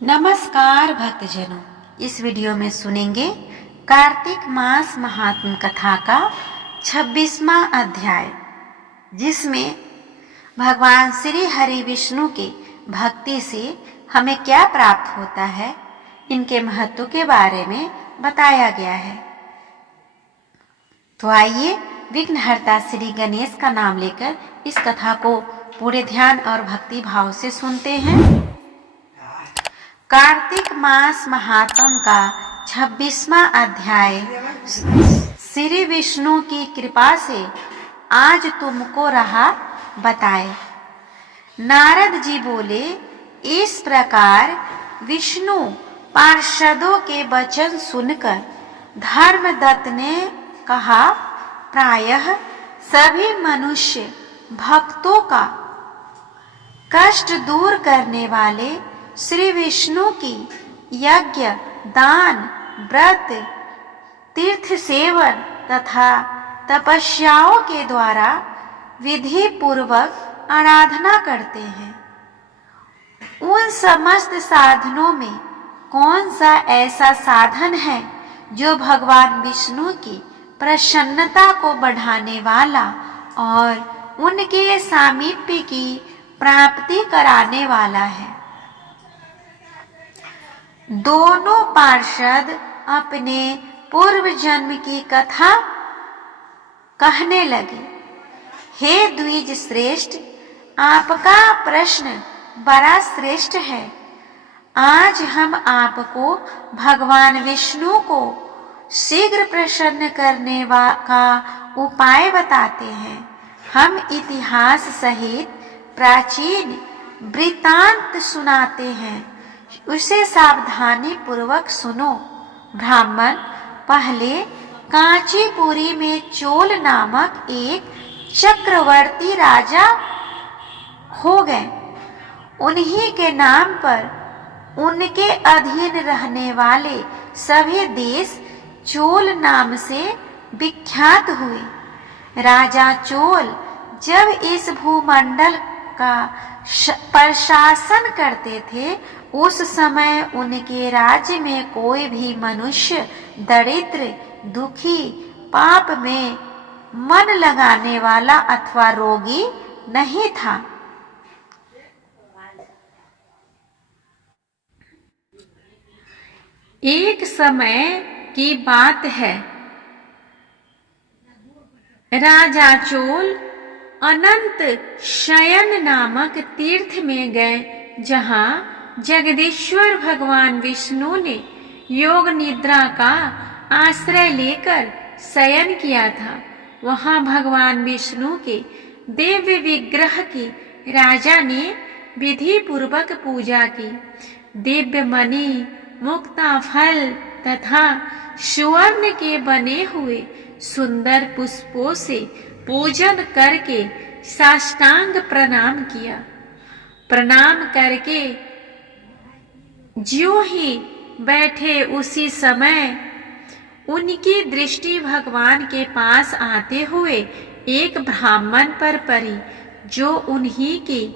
नमस्कार भक्तजनों, इस वीडियो में सुनेंगे कार्तिक मास महात्म कथा का 26वां अध्याय, जिसमें भगवान श्री हरि विष्णु के भक्ति से हमें क्या प्राप्त होता है, इनके महत्व के बारे में बताया गया है। तो आइए विघ्नहर्ता श्री गणेश का नाम लेकर इस कथा को पूरे ध्यान और भक्ति भाव से सुनते हैं। कार्तिक मास महात्म का 26वां अध्याय। श्री विष्णु की कृपा से आज तुमको रहा बताए। नारद जी बोले, इस प्रकार विष्णु पार्षदों के वचन सुनकर धर्मदत्त ने कहा, प्रायः सभी मनुष्य भक्तों का कष्ट दूर करने वाले श्री विष्णु की यज्ञ, दान, व्रत, तीर्थ सेवन तथा तपस्याओं के द्वारा विधि पूर्वक आराधना करते हैं। उन समस्त साधनों में कौन सा ऐसा साधन है जो भगवान विष्णु की प्रसन्नता को बढ़ाने वाला और उनके सामीप्य की प्राप्ति कराने वाला है। दोनों पार्षद अपने पूर्व जन्म की कथा कहने लगे। हे द्विज श्रेष्ठ, आपका प्रश्न बड़ा श्रेष्ठ है। आज हम आपको भगवान विष्णु को शीघ्र प्रसन्न करने का उपाय बताते हैं। हम इतिहास सहित प्राचीन वृत्तांत सुनाते हैं, उसे सावधानी पूर्वक सुनो। ब्राह्मण पहले कांचीपुरी में चोल नामक एक चक्रवर्ती राजा हो गए। उन्हीं के नाम पर उनके अधीन रहने वाले सभी देश चोल नाम से विख्यात हुए। राजा चोल जब इस भूमंडल का प्रशासन करते थे, उस समय उनके राज्य में कोई भी मनुष्य दरिद्र, दुखी, पाप में मन लगाने वाला अथवा रोगी नहीं था। एक समय की बात है, राजा चोल अनंत शयन नामक तीर्थ में गए, जहाँ जगदीश्वर भगवान विष्णु ने योग निद्रा का आश्रय लेकर शयन किया था। वहां भगवान विष्णु के दिव्य विग्रह की राजा ने विधि पूर्वक पूजा की। दिव्य मणि, मुक्ता फल तथा सुवर्ण के बने हुए सुंदर पुष्पों से पूजन करके साष्टांग प्रणाम किया। प्रणाम करके ज्यों ही बैठे, उसी समय उनकी दृष्टि भगवान के पास आते हुए एक ब्राह्मण पर पड़ी, जो उन्हीं की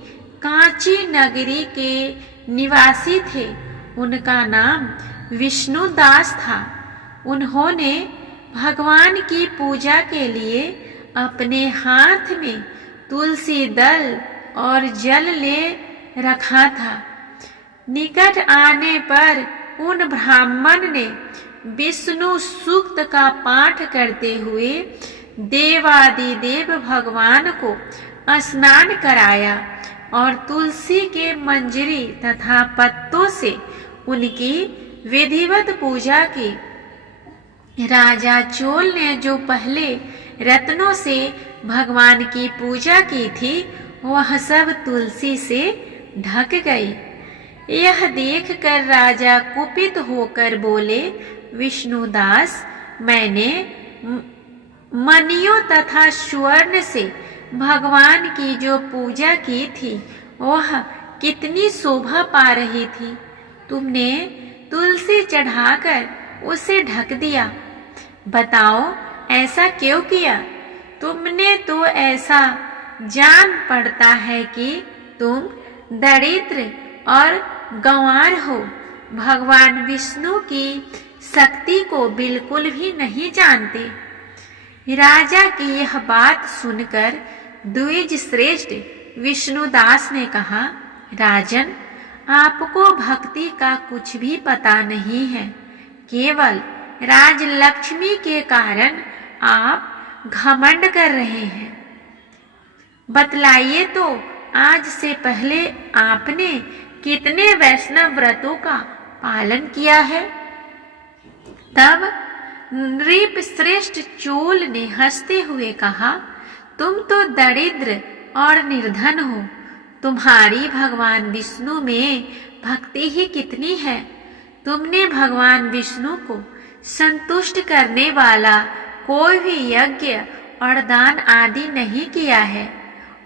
कांची नगरी के निवासी थे। उनका नाम विष्णुदास था। उन्होंने भगवान की पूजा के लिए अपने हाथ में तुलसी दल और जल ले रखा था। निकट आने पर उन ब्राह्मण ने विष्णु सूक्त का पाठ करते हुए देवादिदेव भगवान को स्नान कराया और तुलसी के मंजरी तथा पत्तों से उनकी विधिवत पूजा की। राजा चोल ने जो पहले रत्नों से भगवान की पूजा की थी, वह सब तुलसी से ढक गई। यह देखकर राजा कुपित होकर बोले, विष्णुदास, मैंने मणियों तथा स्वर्ण से भगवान की जो पूजा की थी, वह कितनी शोभा पा रही थी। तुमने तुलसी चढ़ाकर उसे ढक दिया। बताओ, ऐसा क्यों किया? तुमने तो ऐसा जान पड़ता है कि तुम दरिद्र और गंवार हो, भगवान विष्णु की शक्ति को बिल्कुल भी नहीं जानते। राजा की यह बात सुनकर द्विज श्रेष्ठ विष्णुदास ने कहा, राजन, आपको भक्ति का कुछ भी पता नहीं है। केवल राजलक्ष्मी के कारण आप घमंड कर रहे हैं। बतलाइए तो, आज से पहले आपने कितने वैष्णव व्रतों का पालन किया है? तब नृप श्रेष्ठ चोल ने हंसते हुए कहा, तुम तो दरिद्र और निर्धन हो। तुम्हारी भगवान विष्णु में भक्ति ही कितनी है। तुमने भगवान विष्णु को संतुष्ट करने वाला कोई भी यज्ञ और दान आदि नहीं किया है,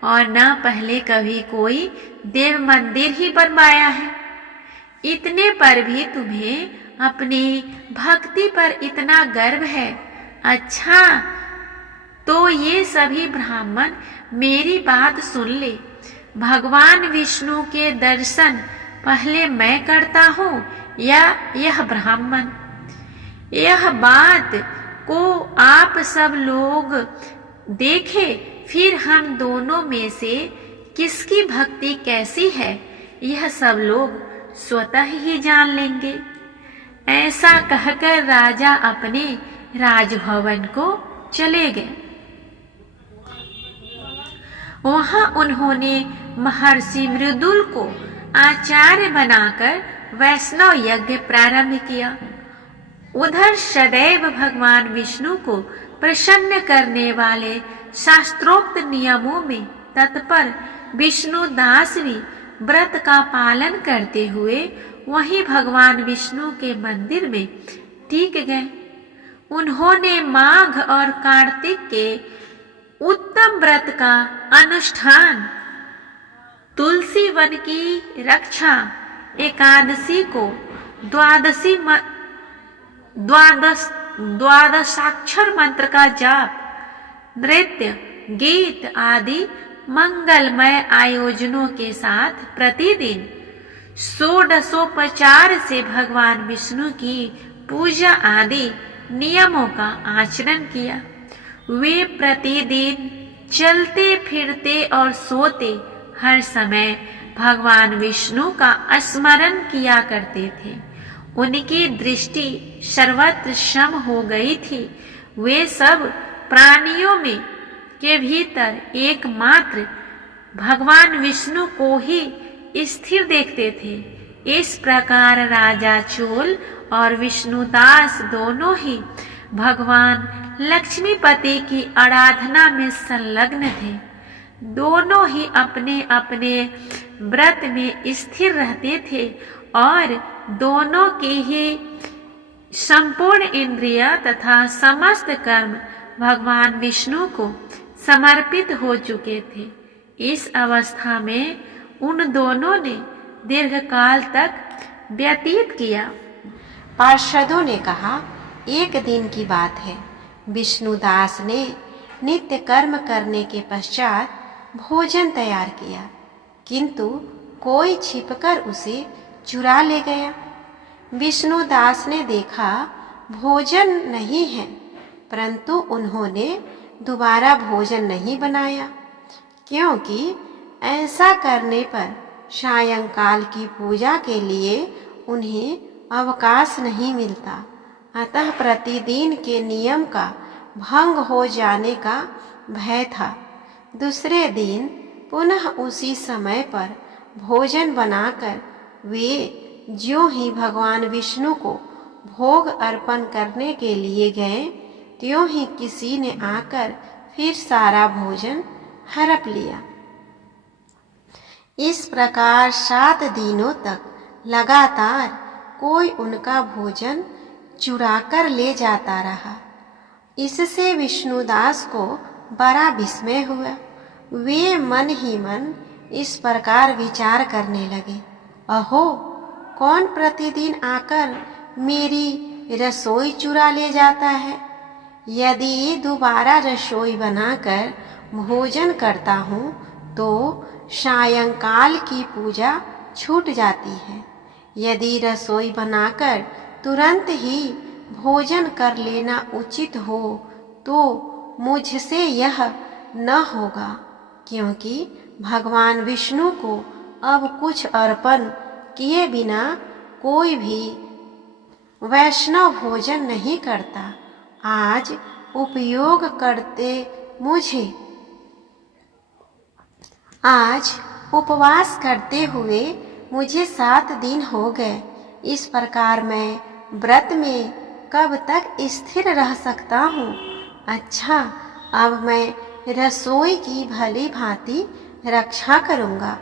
और न पहले कभी कोई देव मंदिर ही बनवाया है। इतने पर भी तुम्हें अपनी भक्ति पर इतना गर्व है। अच्छा, तो ये सभी ब्राह्मण मेरी बात सुन ले। भगवान विष्णु के दर्शन पहले मैं करता हूँ या यह ब्राह्मण? यह बात को आप सब लोग देखे, फिर हम दोनों में से किसकी भक्ति कैसी है यह सब लोग स्वतः ही जान लेंगे। ऐसा कहकर राजा अपने राजभवन को चले गए। वहां उन्होंने महर्षि मृदुल को आचार्य बनाकर वैष्णव यज्ञ प्रारंभ किया। उधर सदैव भगवान विष्णु को प्रसन्न करने वाले शास्त्रोक्त नियमों में तत्पर विष्णुदास भी व्रत का पालन करते हुए वहीं भगवान विष्णु के मंदिर में टिक गए। उन्होंने माघ और कार्तिक के उत्तम व्रत का अनुष्ठान, तुलसी वन की रक्षा, एकादशी को द्वादशाक्षर मंत्र का जाप, नृत्य, गीत आदि मंगलमय आयोजनों के साथ प्रतिदिन षोडशोपचार से भगवान विष्णु की पूजा आदि नियमों का आचरण किया। वे प्रतिदिन चलते फिरते और सोते हर समय भगवान विष्णु का स्मरण किया करते थे। उनकी दृष्टि सर्वत्र सम हो गई थी। वे सब प्राणियों में के भीतर एकमात्र भगवान विष्णु को ही स्थिर देखते थे। इस प्रकार राजा चोल और विष्णुदास दोनों ही भगवान लक्ष्मीपति की आराधना में संलग्न थे। दोनों ही अपने अपने व्रत में स्थिर रहते थे और दोनों की ही संपूर्ण इंद्रिय तथा समस्त कर्म भगवान विष्णु को समर्पित हो चुके थे। इस अवस्था में उन दोनों ने दीर्घकाल तक व्यतीत किया। पार्षदों ने कहा, एक दिन की बात है। विष्णुदास ने नित्य कर्म करने के पश्चात भोजन तैयार किया, किंतु कोई छिपकर उसे चुरा ले गया। विष्णुदास ने देखा भोजन नहीं है, परंतु उन्होंने दोबारा भोजन नहीं बनाया, क्योंकि ऐसा करने पर सायंकाल की पूजा के लिए उन्हें अवकाश नहीं मिलता। अतः प्रतिदिन के नियम का भंग हो जाने का भय था। दूसरे दिन पुनः उसी समय पर भोजन बनाकर वे ज्यों ही भगवान विष्णु को भोग अर्पण करने के लिए गए, त्यों ही किसी ने आकर फिर सारा भोजन हड़प लिया। इस प्रकार 7 दिनों तक लगातार कोई उनका भोजन चुराकर ले जाता रहा। इससे विष्णुदास को बड़ा विस्मय हुआ। वे मन ही मन इस प्रकार विचार करने लगे, अहो, कौन प्रतिदिन आकर मेरी रसोई चुरा ले जाता है? यदि दोबारा रसोई बनाकर भोजन करता हूँ तो सायंकाल की पूजा छूट जाती है। यदि रसोई बनाकर तुरंत ही भोजन कर लेना उचित हो तो मुझसे यह न होगा, क्योंकि भगवान विष्णु को अब कुछ अर्पण किए बिना कोई भी वैष्णव भोजन नहीं करता। आज उपयोग करते मुझे आज उपवास करते हुए मुझे 7 दिन हो गए। इस प्रकार मैं व्रत में कब तक स्थिर रह सकता हूँ? अच्छा, अब मैं रसोई की भली भांति रक्षा करूँगा।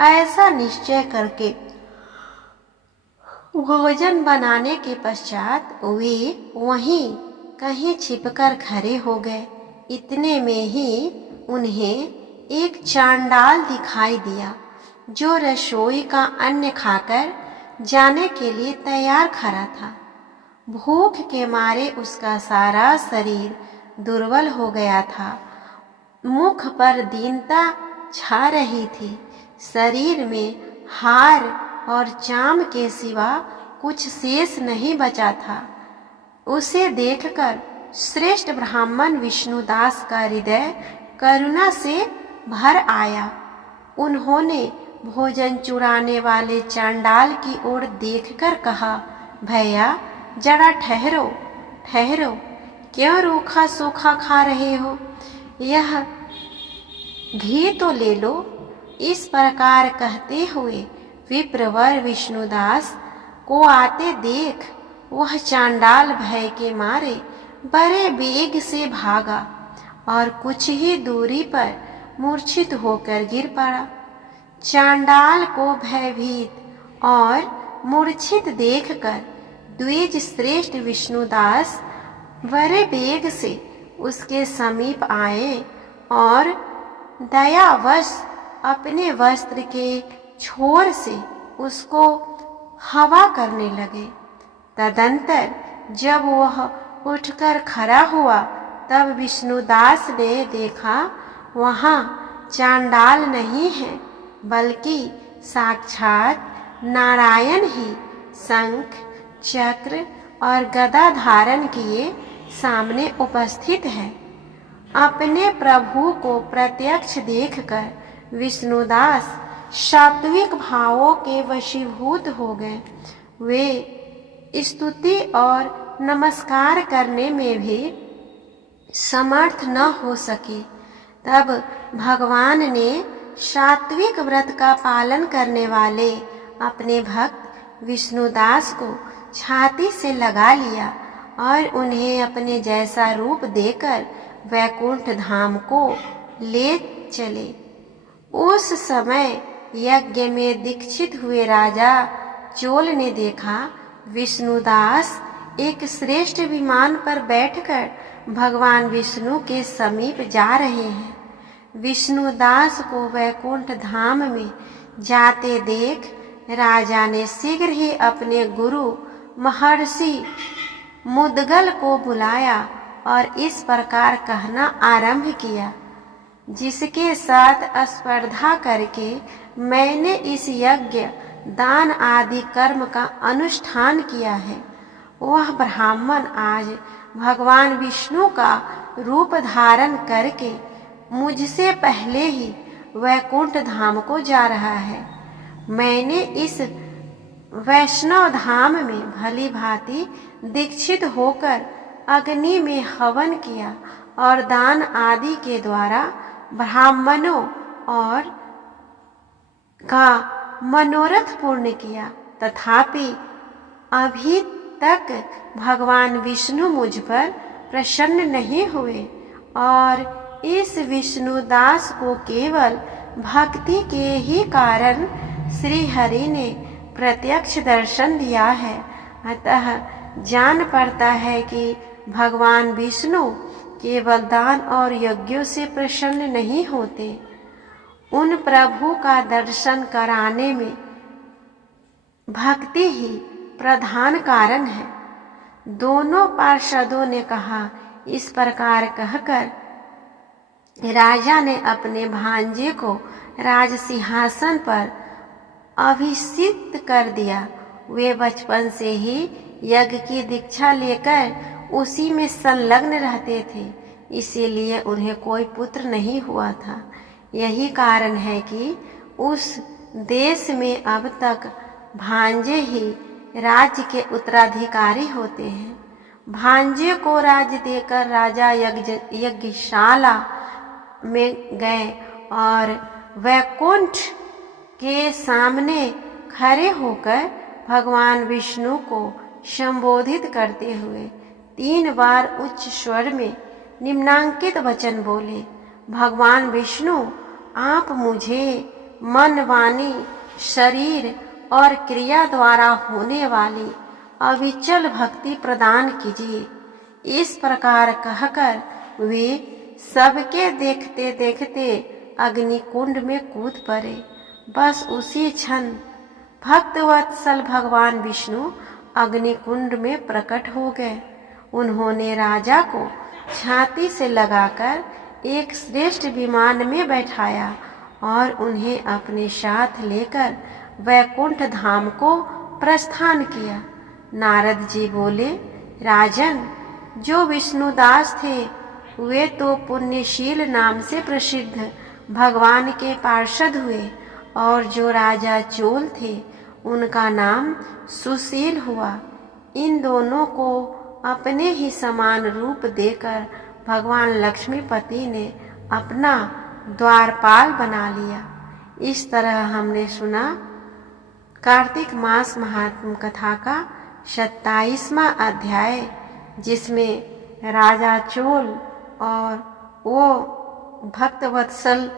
ऐसा निश्चय करके भोजन बनाने के पश्चात वे वहीं कहीं छिपकर खड़े हो गए। इतने में ही उन्हें एक चांडाल दिखाई दिया जो रसोई का अन्न खाकर जाने के लिए तैयार खड़ा था। भूख के मारे उसका सारा शरीर दुर्बल हो गया था। मुख पर दीनता छा रही थी। शरीर में हाड़ और चाम के सिवा कुछ शेष नहीं बचा था। उसे देखकर श्रेष्ठ ब्राह्मण विष्णुदास का हृदय करुणा से भर आया। उन्होंने भोजन चुराने वाले चांडाल की ओर देखकर कहा, भैया जरा ठहरो ठहरो, क्यों रूखा सूखा खा रहे हो? यह घी तो ले लो। इस प्रकार कहते हुए विप्रवर विष्णुदास को आते देख वह चांडाल भय के मारे बड़े वेग से भागा और कुछ ही दूरी पर मूर्छित होकर गिर पड़ा। चांडाल को भयभीत और मूर्छित देखकर द्विज श्रेष्ठ विष्णुदास बड़े वेग से उसके समीप आए और दयावश अपने वस्त्र के छोर से उसको हवा करने लगे। तदंतर जब वह उठकर खड़ा हुआ तब विष्णुदास ने देखा वहाँ चांडाल नहीं है, बल्कि साक्षात नारायण ही शंख चक्र और गदा धारण किए सामने उपस्थित है। अपने प्रभु को प्रत्यक्ष देखकर विष्णुदास सात्विक भावों के वशीभूत हो गए। वे स्तुति और नमस्कार करने में भी समर्थ न हो सके। तब भगवान ने सात्विक व्रत का पालन करने वाले अपने भक्त विष्णुदास को छाती से लगा लिया और उन्हें अपने जैसा रूप देकर वैकुंठ धाम को ले चले। उस समय यज्ञ में दीक्षित हुए राजा चोल ने देखा विष्णुदास एक श्रेष्ठ विमान पर बैठकर भगवान विष्णु के समीप जा रहे हैं। विष्णुदास को वैकुंठ धाम में जाते देख राजा ने शीघ्र ही अपने गुरु महर्षि मुद्गल को बुलाया और इस प्रकार कहना आरंभ किया, जिसके साथ स्पर्धा करके मैंने इस यज्ञ दान आदि कर्म का अनुष्ठान किया है, वह ब्राह्मण आज भगवान विष्णु का रूप धारण करके मुझसे पहले ही वैकुंठ धाम को जा रहा है। मैंने इस वैष्णव धाम में भली भांति दीक्षित होकर अग्नि में हवन किया और दान आदि के द्वारा ब्राह्मणों और का मनोरथ पूर्ण किया। तथापि अभी तक भगवान विष्णु मुझ पर प्रसन्न नहीं हुए और इस विष्णुदास को केवल भक्ति के ही कारण श्री हरि ने प्रत्यक्ष दर्शन दिया है। अतः जान पड़ता है कि भगवान विष्णु केवल दान और यज्ञों से प्रसन्न नहीं होते। उन प्रभु का दर्शन कराने में भक्ति ही प्रधान कारण है। दोनों पार्षदों ने कहा। इस प्रकार कहकर राजा ने अपने भांजे को राज सिंहासन पर अभिषिक्त कर दिया। वे बचपन से ही यज्ञ की दीक्षा लेकर उसी में संलग्न रहते थे, इसीलिए उन्हें कोई पुत्र नहीं हुआ था। यही कारण है कि उस देश में अब तक भांजे ही राज्य के उत्तराधिकारी होते हैं। भांजे को राज्य देकर राजा यज्ञशाला में गए और वैकुंठ के सामने खड़े होकर भगवान विष्णु को संबोधित करते हुए 3 बार उच्च स्वर में निम्नांकित वचन बोले। भगवान विष्णु, आप मुझे मन, वाणी, शरीर और क्रिया द्वारा होने वाली अविचल भक्ति प्रदान कीजिए। इस प्रकार कहकर वे सबके देखते देखते अग्निकुंड में कूद पड़े। बस उसी क्षण भक्तवत्सल भगवान विष्णु अग्निकुंड में प्रकट हो गए। उन्होंने राजा को छाती से लगाकर एक श्रेष्ठ विमान में बैठाया और उन्हें अपने साथ लेकर वैकुंठ धाम को प्रस्थान किया। नारद जी बोले, राजन, जो विष्णुदास थे वे तो पुण्यशील नाम से प्रसिद्ध भगवान के पार्षद हुए, और जो राजा चोल थे उनका नाम सुशील हुआ। इन दोनों को अपने ही समान रूप देकर भगवान लक्ष्मीपति ने अपना द्वारपाल बना लिया। इस तरह हमने सुना कार्तिक मास महात्म कथा का 27वां अध्याय, जिसमें राजा चोल और वो भक्तवत्सल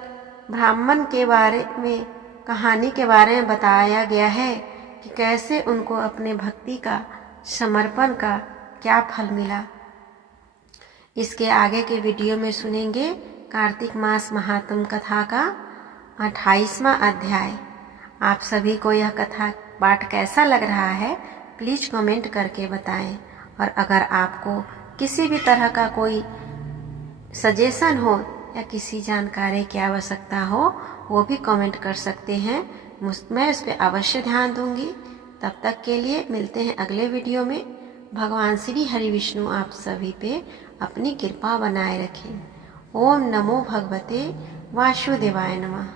ब्राह्मण के बारे में, कहानी के बारे में बताया गया है कि कैसे उनको अपने भक्ति का, समर्पण का क्या फल मिला। इसके आगे के वीडियो में सुनेंगे कार्तिक मास महात्म कथा का 28वां अध्याय। आप सभी को यह कथा पाठ कैसा लग रहा है प्लीज़ कमेंट करके बताएं, और अगर आपको किसी भी तरह का कोई सजेशन हो या किसी जानकारी की आवश्यकता हो वो भी कमेंट कर सकते हैं। मैं उस पर अवश्य ध्यान दूंगी। तब तक के लिए मिलते हैं अगले वीडियो में। भगवान श्री हरि विष्णु आप सभी पे अपनी कृपा बनाए रखें। ओम नमो भगवते वासुदेवाय नमः।